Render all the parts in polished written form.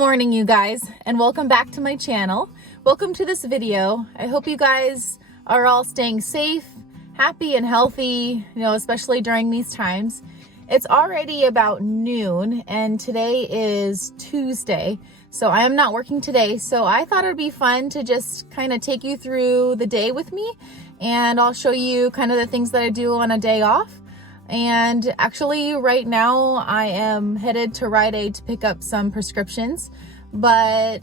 morning, you guys, and welcome back to my channel. Welcome to this video. I hope you guys are all staying safe, happy, and healthy, especially during these times. It's already about noon, and today is Tuesday, so I am not working today. So I thought it'd be fun to just kind of take you through the day with me, and I'll show you kind of the things that I do on a day off. And actually right now I am headed to Rite Aid to pick up some prescriptions, but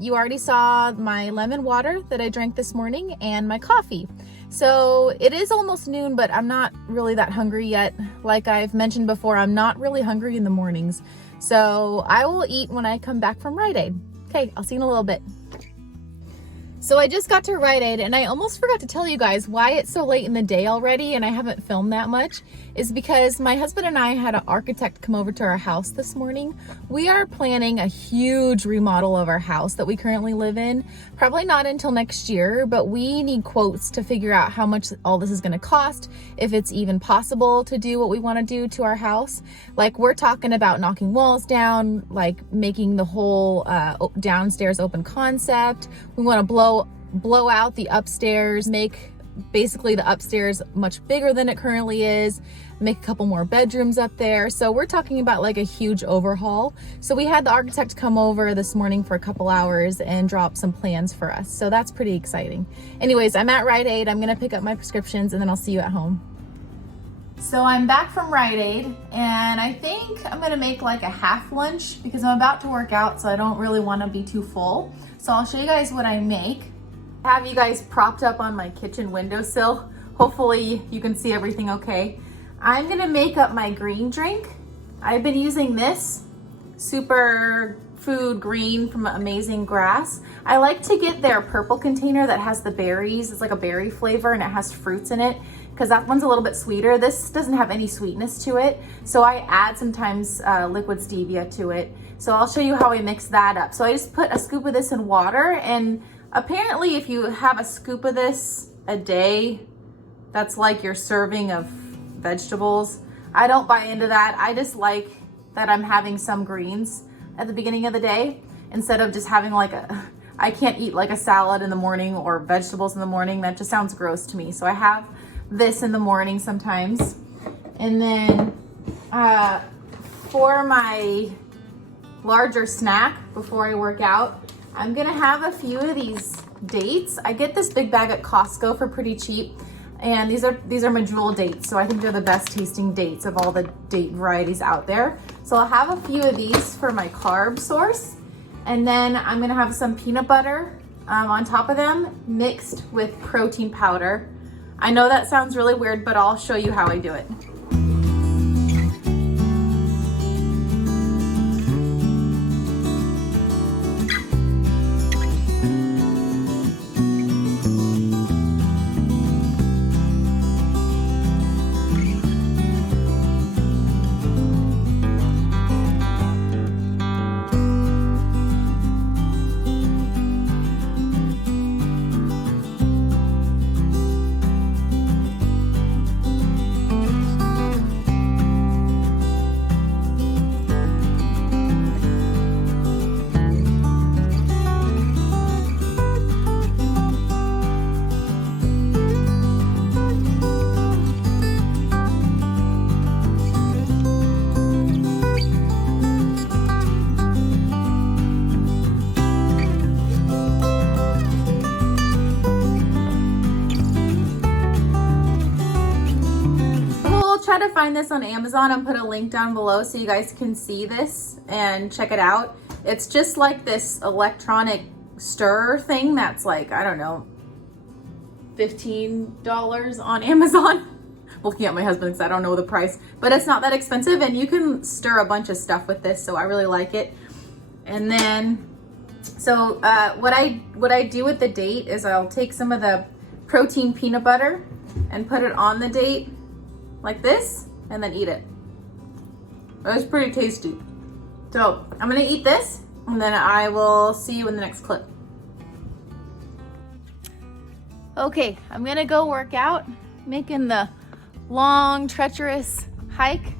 you already saw my lemon water that I drank this morning and my coffee. So it is almost noon, but I'm not really that hungry yet. Like I've mentioned before, I'm not really hungry in the mornings. So I will eat when I come back from Rite Aid. Okay, I'll see you in a little bit. So I just got to Rite Aid, and I almost forgot to tell you guys why it's so late in the day already and I haven't filmed that much is because my husband and I had an architect come over to our house this morning. We are planning a huge remodel of our house that we currently live in. Probably not until next year, but we need quotes to figure out how much all this is going to cost, if it's even possible to do what we want to do to our house. Like, we're talking about knocking walls down, like making the whole downstairs open concept. We want to blow out the upstairs, make basically the upstairs much bigger than it currently is, make a couple more bedrooms up there. So we're talking about like a huge overhaul. So we had the architect come over this morning for a couple hours and draw up some plans for us. So that's pretty exciting. Anyways, I'm at Rite Aid. I'm gonna pick up my prescriptions and then I'll see you at home. So I'm back from Rite Aid, and I think I'm gonna make like a half lunch because I'm about to work out, so I don't really wanna be too full. So I'll show you guys what I make. I have you guys propped up on my kitchen windowsill. Hopefully you can see everything okay. I'm gonna make up my green drink. I've been using this super food green from Amazing Grass. I like to get their purple container that has the berries. It's like a berry flavor and it has fruits in it, because that one's a little bit sweeter. This doesn't have any sweetness to it, so I add sometimes liquid stevia to it. So I'll show you how I mix that up. So I just put a scoop of this in water, and apparently if you have a scoop of this a day, that's like your serving of vegetables. I don't buy into that. I just like that I'm having some greens at the beginning of the day instead of just having like I can't eat like a salad in the morning or vegetables in the morning. That just sounds gross to me. So I have this in the morning sometimes. And then for my larger snack before I work out, I'm gonna have a few of these dates. I get this big bag at Costco for pretty cheap, and these are medjool dates, so I think they're the best tasting dates of all the date varieties out there. So I'll have a few of these for my carb source, and then I'm gonna have some peanut butter on top of them mixed with protein powder. I know that sounds really weird, but I'll show you how I do it. Try to find this on Amazon and put a link down below so you guys can see this and check it out. It's just like this electronic stir thing that's like, I don't know, $15 on Amazon. Looking at my husband because I don't know the price, but it's not that expensive, and you can stir a bunch of stuff with this, so I really like it. And then so what I do with the date is I'll take some of the protein peanut butter and put it on the date like this, and then eat it. It's pretty tasty. So I'm gonna eat this, and then I will see you in the next clip. Okay, I'm gonna go work out, making the long, treacherous hike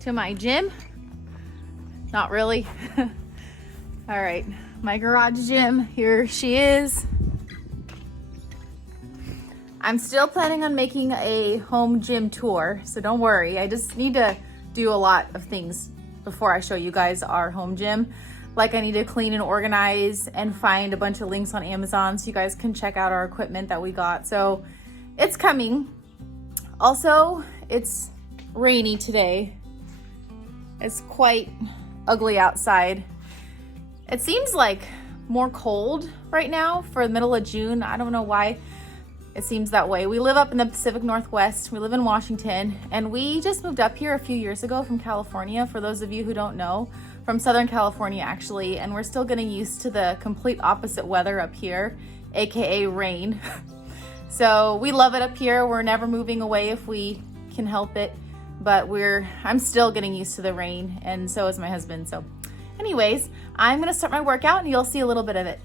to my gym. Not really. All right, my garage gym, here she is. I'm still planning on making a home gym tour, so don't worry. I just need to do a lot of things before I show you guys our home gym. Like I need to clean and organize and find a bunch of links on Amazon so you guys can check out our equipment that we got. So it's coming. Also, it's rainy today. It's quite ugly outside. It seems like more cold right now for the middle of June. I don't know why it seems that way. We live up in the Pacific Northwest. We live in Washington, and we just moved up here a few years ago from California, for those of you who don't know, from Southern California actually, and we're still getting used to the complete opposite weather up here, aka rain. So we love it up here. We're never moving away if we can help it, but I'm still getting used to the rain, and so is my husband. So anyways, I'm gonna start my workout and you'll see a little bit of it.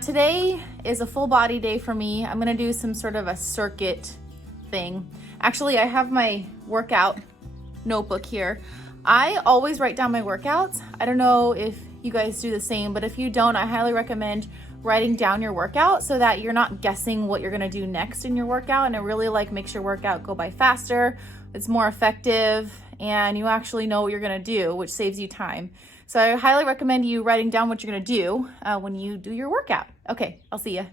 Today is a full body day for me. I'm gonna do some sort of a circuit thing. Actually, I have my workout notebook here. I always write down my workouts. I don't know if you guys do the same, but if you don't, I highly recommend writing down your workout so that you're not guessing what you're gonna do next in your workout, and it really makes your workout go by faster, it's more effective, and you actually know what you're gonna do, which saves you time. So I highly recommend you writing down what you're gonna do when you do your workout. Okay, I'll see you.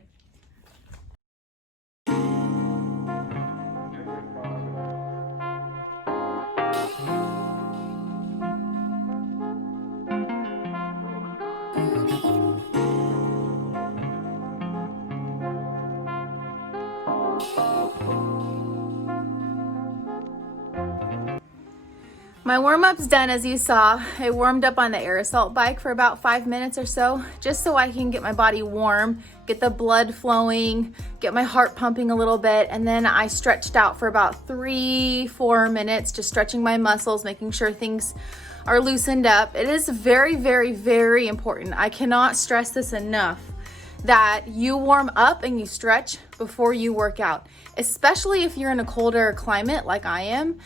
My warm-up's done, as you saw. I warmed up on the air assault bike for about 5 minutes or so, just so I can get my body warm, get the blood flowing, get my heart pumping a little bit, and then I stretched out for about 3-4 minutes, just stretching my muscles, making sure things are loosened up. It is very, very, very important. I cannot stress this enough, that you warm up and you stretch before you work out, especially if you're in a colder climate like I am.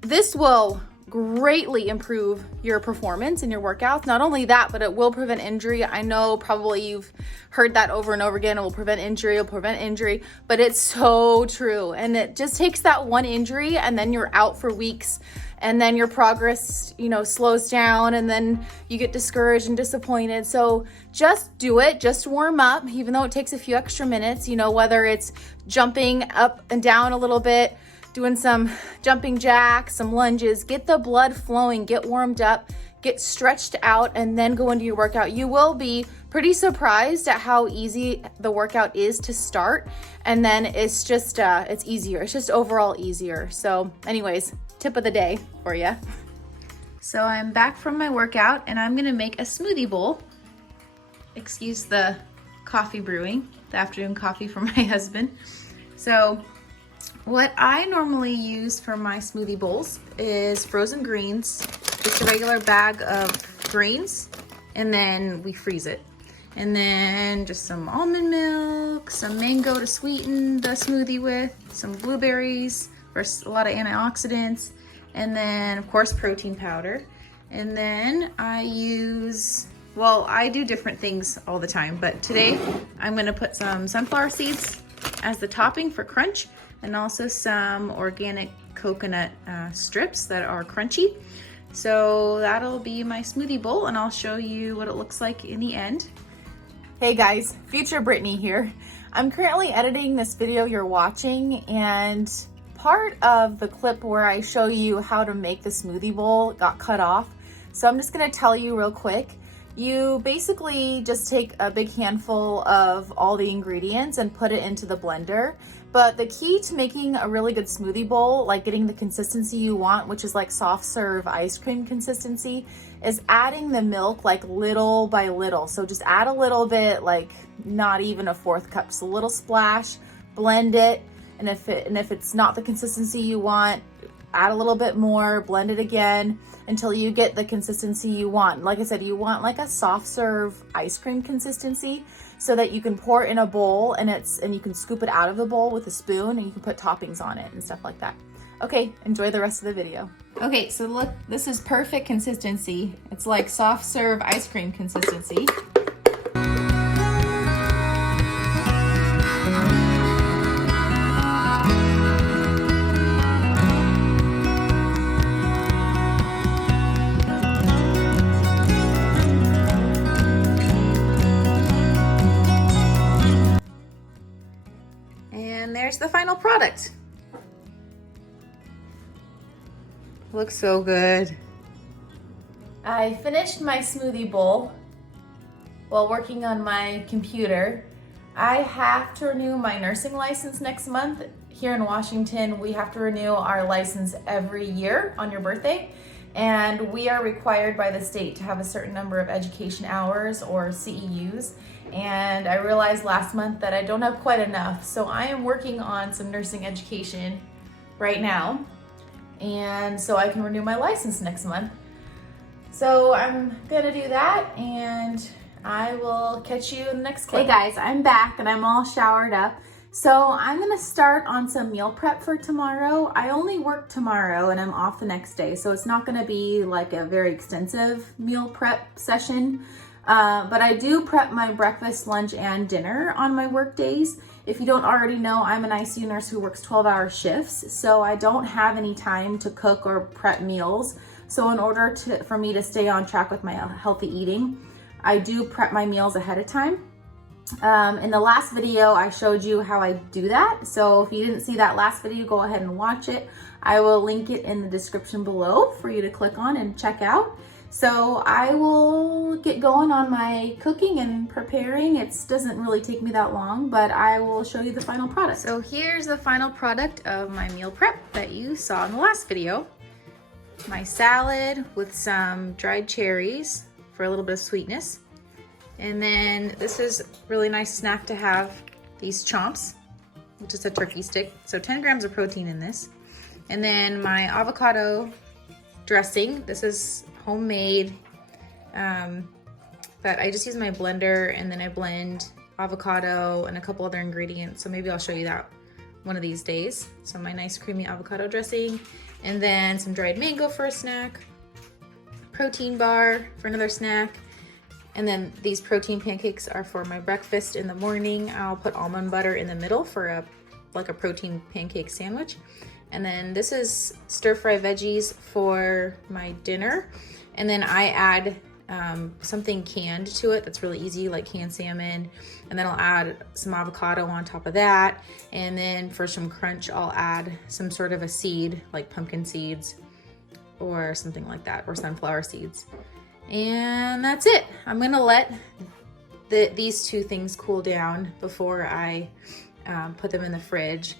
This will greatly improve your performance in your workouts. Not only that, but it will prevent injury. I know probably you've heard that over and over again. It will prevent injury, but it's so true. And it just takes that one injury and then you're out for weeks, and then your progress, slows down, and then you get discouraged and disappointed. So just do it, just warm up, even though it takes a few extra minutes, whether it's jumping up and down a little bit, doing some jumping jacks, some lunges, get the blood flowing, get warmed up, get stretched out, and then go into your workout. You will be pretty surprised at how easy the workout is to start. And then it's just, it's easier. It's just overall easier. So anyways, tip of the day for you. So I'm back from my workout and I'm gonna make a smoothie bowl. Excuse the coffee brewing, the afternoon coffee from my husband. So what I normally use for my smoothie bowls is frozen greens, just a regular bag of greens, and then we freeze it. And then just some almond milk, some mango to sweeten the smoothie with, some blueberries for a lot of antioxidants, and then of course protein powder. And then I do different things all the time, but today I'm gonna put some sunflower seeds as the topping for crunch, and also some organic coconut strips that are crunchy. So that'll be my smoothie bowl, and I'll show you what it looks like in the end. Hey guys, future Brittany here. I'm currently editing this video you're watching, and part of the clip where I show you how to make the smoothie bowl got cut off. So I'm just gonna tell you real quick. You basically just take a big handful of all the ingredients and put it into the blender. But the key to making a really good smoothie bowl, like getting the consistency you want, which is like soft serve ice cream consistency, is adding the milk like little by little. So just add a little bit, like not even a 1/4 cup, just a little splash, blend it. And if it's not the consistency you want, add a little bit more, blend it again until you get the consistency you want. Like I said, you want like a soft serve ice cream consistency so that you can pour it in a bowl and you can scoop it out of the bowl with a spoon and you can put toppings on it and stuff like that. Okay, enjoy the rest of the video. Okay, so look, this is perfect consistency. It's like soft serve ice cream consistency. And there's the final product. Looks so good. I finished my smoothie bowl while working on my computer. I have to renew my nursing license next month. Here in Washington, we have to renew our license every year on your birthday. And we are required by the state to have a certain number of education hours or CEUs. And I realized last month that I don't have quite enough. So I am working on some nursing education right now. And so I can renew my license next month. So I'm gonna do that, and I will catch you in the next clip. Hey guys, I'm back and I'm all showered up. So I'm gonna start on some meal prep for tomorrow. I only work tomorrow and I'm off the next day, so it's not gonna be like a very extensive meal prep session. But I do prep my breakfast, lunch, and dinner on my work days. If you don't already know, I'm an ICU nurse who works 12-hour shifts, so I don't have any time to cook or prep meals. So in order for me to stay on track with my healthy eating, I do prep my meals ahead of time. In the last video, I showed you how I do that. So if you didn't see that last video, go ahead and watch it. I will link it in the description below for you to click on and check out. So I will get going on my cooking and preparing. It doesn't really take me that long, but I will show you the final product. So here's the final product of my meal prep that you saw in the last video. My salad with some dried cherries for a little bit of sweetness. And then this is a really nice snack to have, these chomps, which is a turkey stick. So 10 grams of protein in this. And then my avocado dressing. This is homemade, but I just use my blender and then I blend avocado and a couple other ingredients. So maybe I'll show you that one of these days. So my nice creamy avocado dressing, and then some dried mango for a snack, protein bar for another snack, and then these protein pancakes are for my breakfast in the morning. I'll put almond butter in the middle for like a protein pancake sandwich. And then this is stir-fry veggies for my dinner. And then I add something canned to it that's really easy, like canned salmon. And then I'll add some avocado on top of that. And then for some crunch, I'll add some sort of a seed, like pumpkin seeds or something like that, or sunflower seeds. And that's it. I'm gonna let these two things cool down before I put them in the fridge.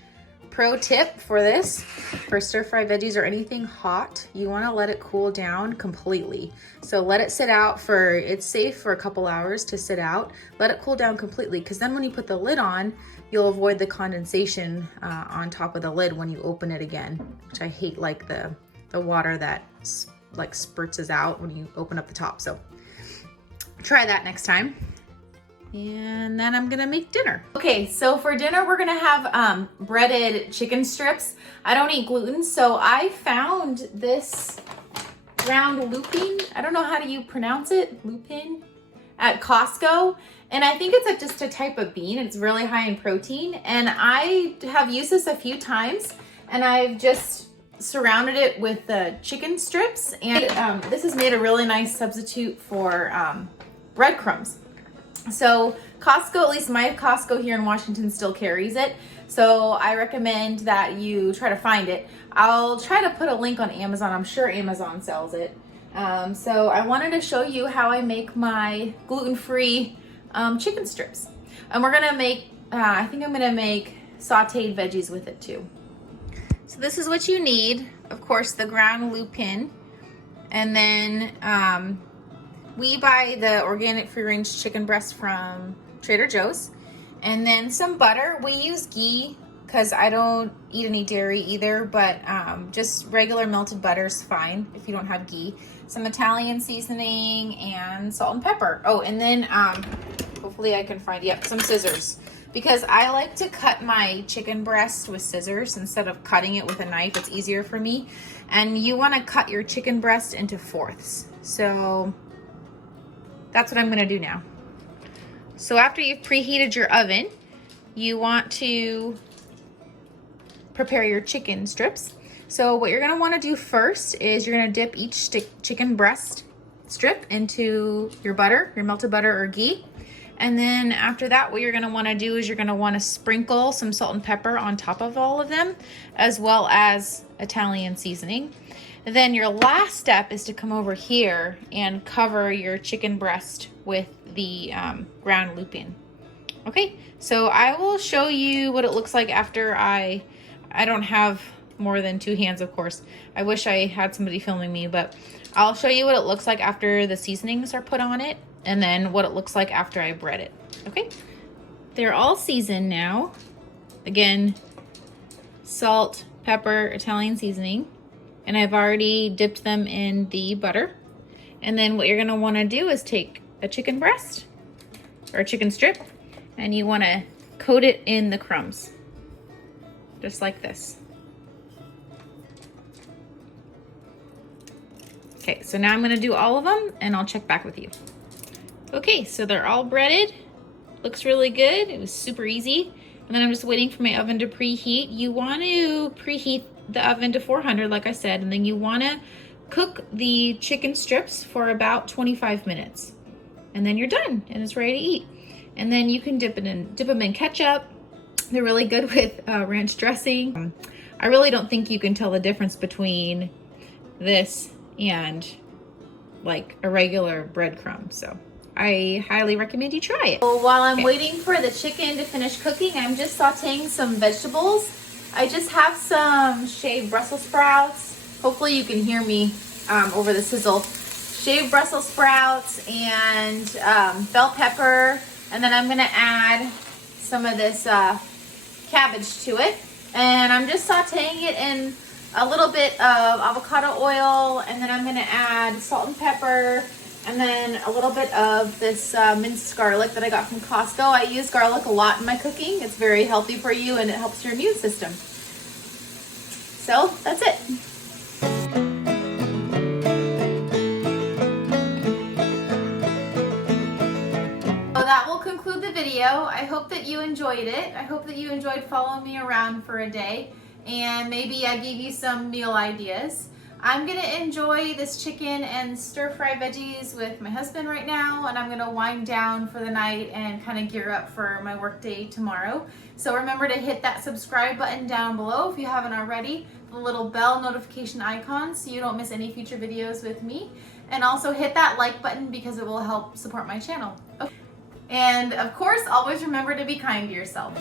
Pro tip for this, for stir-fry veggies or anything hot, you want to let it cool down completely. So let it sit out for, it's safe for a couple hours to sit out. Let it cool down completely, because then when you put the lid on, you'll avoid the condensation on top of the lid when you open it again, which I hate, like the water that like spurts out when you open up the top. So try that next time. And then I'm gonna make dinner. Okay, so for dinner, we're gonna have breaded chicken strips. I don't eat gluten, so I found this ground lupin. I don't know how do you pronounce it, lupin, at Costco. And I think it's just a type of bean. It's really high in protein. And I have used this a few times, and I've just surrounded it with the chicken strips. And this has made a really nice substitute for breadcrumbs. So Costco, at least my Costco here in Washington, still carries it. So I recommend that you try to find it. I'll try to put a link on Amazon. I'm sure Amazon sells it. So I wanted to show you how I make my gluten-free chicken strips. And we're gonna make, I think I'm gonna make sauteed veggies with it too. So this is what you need. Of course, the ground lupin. And then we buy the organic free-range chicken breast from Trader Joe's. And then some butter. We use ghee because I don't eat any dairy either, but just regular melted butter is fine if you don't have ghee. Some Italian seasoning and salt and pepper. Oh, and then hopefully I can find, yep, some scissors. because I like to cut my chicken breast with scissors instead of cutting it with a knife. It's easier for me. And you want to cut your chicken breast into fourths. So that's what I'm going to do now. So after you've preheated your oven, you want to prepare your chicken strips. So what you're going to want to do first is you're going to dip each chicken breast strip into your butter, your melted butter or ghee. And then after that, what you're going to want to do is you're going to want to sprinkle some salt and pepper on top of all of them, as well as Italian seasoning. And then your last step is to come over here and cover your chicken breast with the ground lupin. Okay, so I will show you what it looks like after I don't have more than 2 hands, of course. I wish I had somebody filming me, but I'll show you what it looks like after the seasonings are put on it, and then what it looks like after I bread it. Okay, they're all seasoned now. Again, salt, pepper, Italian seasoning, and I've already dipped them in the butter. And then what you're gonna wanna do is take a chicken breast or a chicken strip, and you wanna coat it in the crumbs, just like this. Okay, so now I'm gonna do all of them and I'll check back with you. Okay, so they're all breaded. Looks really good. It was super easy. And then I'm just waiting for my oven to preheat. You want to preheat the oven to 400, like I said, and then you want to cook the chicken strips for about 25 minutes. And then you're done and it's ready to eat. And then you can dip them in ketchup. They're really good with ranch dressing. I really don't think you can tell the difference between this and like a regular breadcrumb. So I highly recommend you try it. So while I'm waiting for the chicken to finish cooking, I'm just sauteing some vegetables. I just have some shaved Brussels sprouts. Hopefully you can hear me over the sizzle. Shaved Brussels sprouts and bell pepper. And then I'm gonna add some of this cabbage to it. And I'm just sauteing it in a little bit of avocado oil, and then I'm gonna add salt and pepper, and then a little bit of this minced garlic that I got from Costco. I use garlic a lot in my cooking. It's very healthy for you and it helps your immune system. So that's it. So that will conclude the video. I hope that you enjoyed it. I hope that you enjoyed following me around for a day, and maybe I gave you some meal ideas. I'm gonna enjoy this chicken and stir-fry veggies with my husband right now, and I'm gonna wind down for the night and kind of gear up for my work day tomorrow. So remember to hit that subscribe button down below if you haven't already, the little bell notification icon so you don't miss any future videos with me. And also hit that like button because it will help support my channel. Okay. And of course, always remember to be kind to yourself.